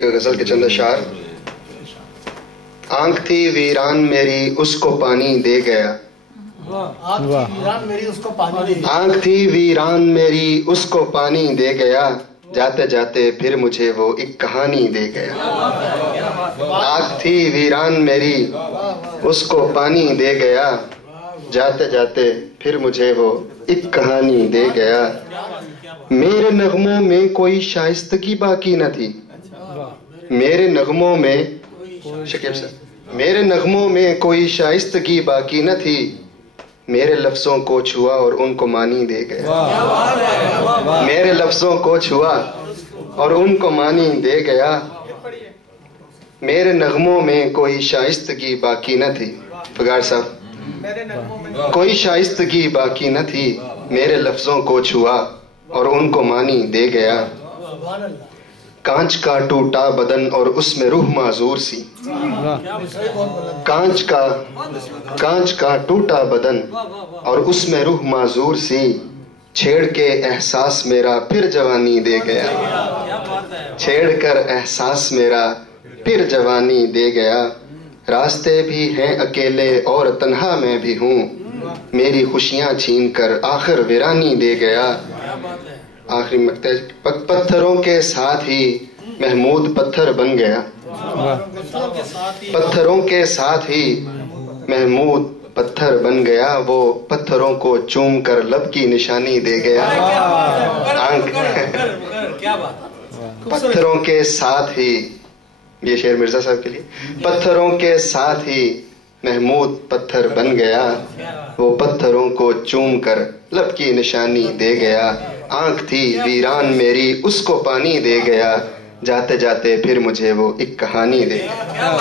غزل کے چند اشعار۔ آنکھ تھی ویران میری اس کو پانی دے گیا، آنکھ تھی ویران میری اس کو پانی دے گیا، جاتے جاتے پھر مجھے وہ ایک کہانی دے گیا۔ آنکھ تھی ویران میری اس کو پانی دے گیا، جاتے جاتے پھر مجھے وہ ایک کہانی دے گیا۔ میرے نغموں میں کوئی شائستگی باقی نہ تھی، میرے نغموں میں شکیب صاحب میرے نغموں میں کوئی شائستگی باقی نہ تھی، میرے لفظوں کو چھوا اور ان کو معنی دے گیا۔ میرے لفظوں کو چھوا اور ان کو معنی دے گیا، میرے نغموں میں کوئی شائستگی باقی نہ تھی۔ فگار صاحب، کوئی شائستگی باقی نہ تھی، میرے لفظوں کو چھوا اور ان کو معنی دے گیا۔ کانچ کا ٹوٹا بدن اور اس میں روح معذور سی، کانچ کا ٹوٹا بدن اور اس میں روح معذور سی، چھیڑ کے احساس میرا پھر جوانی دے گیا، چھیڑ کر احساس میرا پھر جوانی دے گیا۔ راستے بھی ہیں اکیلے اور تنہا میں بھی ہوں، میری خوشیاں چھین کر آخر ویرانی دے گیا۔ آخری مقطع، پتھروں کے ساتھ ہی محمود پتھر بن گیا، پتھروں کے ساتھ ہی محمود پتھر بن گیا، وہ پتھروں کو چوم کر لب کی نشانی دے گیا۔ پتھروں کے ساتھ ہی، یہ شعر مرزا صاحب کے لیے، پتھروں کے ساتھ ہی محمود پتھر بن گیا، وہ پتھروں کو چوم کر لب کی نشانی دے گیا۔ آنکھ تھی ویران میری اس کو پانی دے گیا، جاتے جاتے پھر مجھے وہ ایک کہانی دے گیا۔